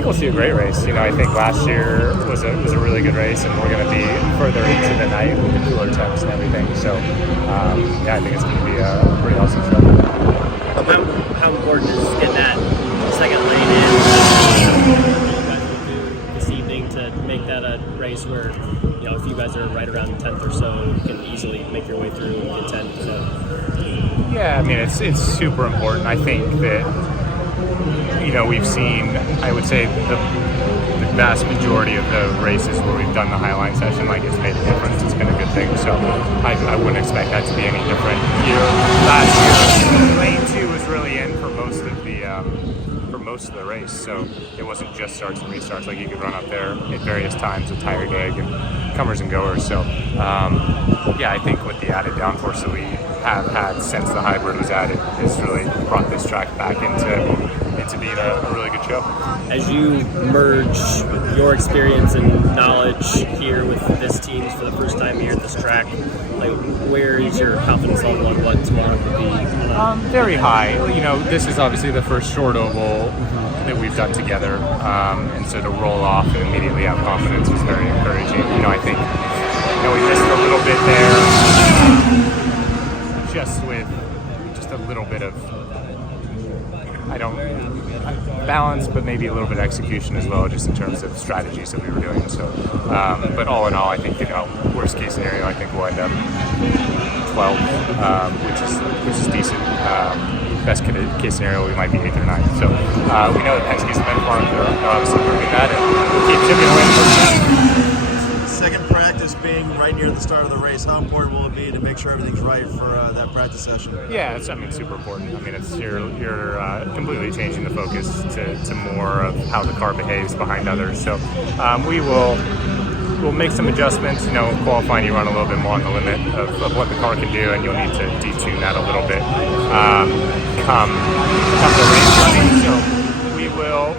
think we'll see a great race. I think last year was a really good race, and we're going to be further into the night with the cooler temps and everything. So, I think it's going to be a pretty awesome show. How important is getting that second lane in? What you guys will do this evening to make that a race where, if you guys are right around 10th or so, you can easily make your way through and get 10th. So. Yeah, it's super important. I think that, we've seen, I would say, the vast majority of the races where we've done the Highline session, it's made a difference. It's been a good thing. So I wouldn't expect that to be any different here. Last year, lane 2 was really in for most of the race. So it wasn't just starts and restarts. You could run up there at various times with tire gag and comers and goers. So I think with the added downforce that we have had since the hybrid was added, has really brought this track back into being a really good show. As you merge your experience and knowledge here with this team for the first time here at this track, where is your confidence level on what tomorrow could be? Very high. This is obviously the first short oval that we've done together, and so to roll off and immediately have confidence was very encouraging. I think we missed a little bit there, just a little bit of balance, but maybe a little bit of execution as well, just in terms of strategies that we were doing. So, but all in all, I think worst case scenario, I think we'll end up 12, which is decent. Best case scenario, we might be 8th or 9th. So we know that Penske's a benchmark. They're obviously proving that, and keep chipping away. Second practice being right near the start of the race, how important will it be to make sure everything's right for that practice session? Yeah, it's super important. It's you're completely changing the focus to more of how the car behaves behind others. So we'll make some adjustments. Qualifying, you run a little bit more on the limit of what the car can do, and you'll need to detune that a little bit come the race running. So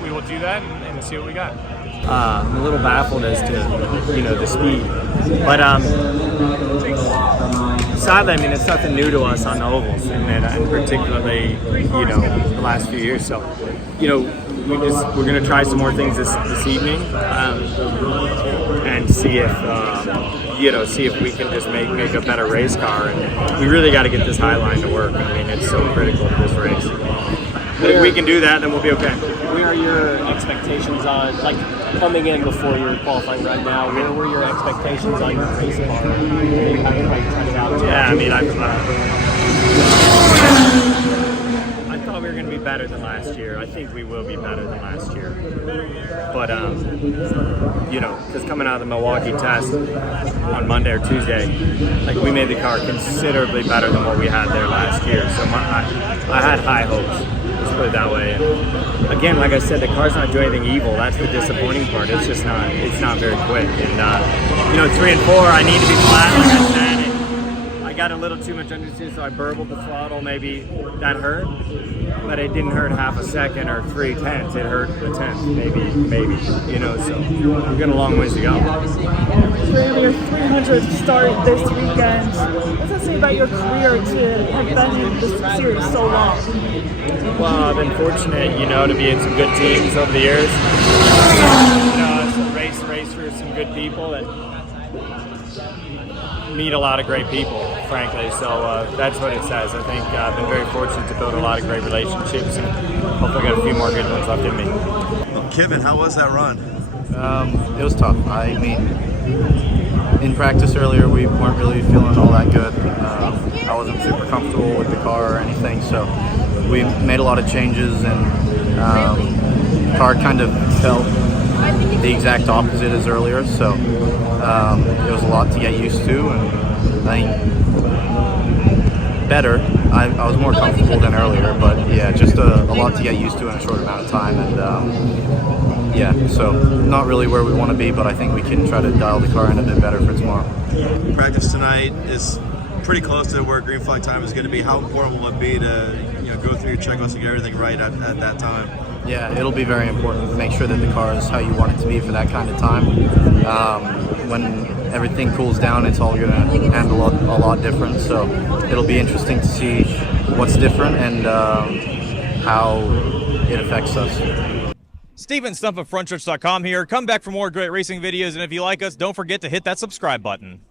we will do that and see what we got. I'm a little baffled as to the speed, but sadly, it's nothing new to us on the ovals, and particularly the last few years. So we're going to try some more things this evening, and see if we can just make a better race car. And we really got to get this high line to work. It's so critical to this race. But if we can do that, then we'll be okay. Where are your expectations on, coming in before your qualifying run now, where were your expectations on your race car? Yeah, I thought we were going to be better than last year. I think we will be better than last year. But, because coming out of the Milwaukee test on Monday or Tuesday, we made the car considerably better than what we had there last year. So I had high hopes. Let's put it that way. And again, like I said, the car's not doing anything evil. That's the disappointing part. It's just not. It's not very quick. And 3 and 4, I need to be flat, like I said. And I got a little too much understeer, so I burbled the throttle. Maybe that hurt, but it didn't hurt half a second or 3/10. It hurt a tenth, maybe. So we've got a long ways to go. Your 300th start this weekend. What does that say about your career to have been in this series so long? Well, I've been fortunate, to be in some good teams over the years. Race for some good people and meet a lot of great people, frankly. So that's what it says. I think I've been very fortunate to build a lot of great relationships, and hopefully I got a few more good ones left in me. Well, Kyffin, how was that run? It was tough. In practice earlier, we weren't really feeling all that good. I wasn't super comfortable with the car or anything, so we made a lot of changes, and the car kind of felt the exact opposite as earlier, so it was a lot to get used to, and I think better. I was more comfortable than earlier, but yeah, just a lot to get used to in a short amount of time, and so not really where we want to be, but I think we can try to dial the car in a bit better for tomorrow. Practice tonight is pretty close to where green flag time is going to be. How important will it be to go through your checklists and get everything right at that time? Yeah, it'll be very important to make sure that the car is how you want it to be for that kind of time. When everything cools down, it's all going to handle a lot different. So it'll be interesting to see what's different and how it affects us. Steven Stump of Frontstretch.com here. Come back for more great racing videos, and if you like us, don't forget to hit that subscribe button.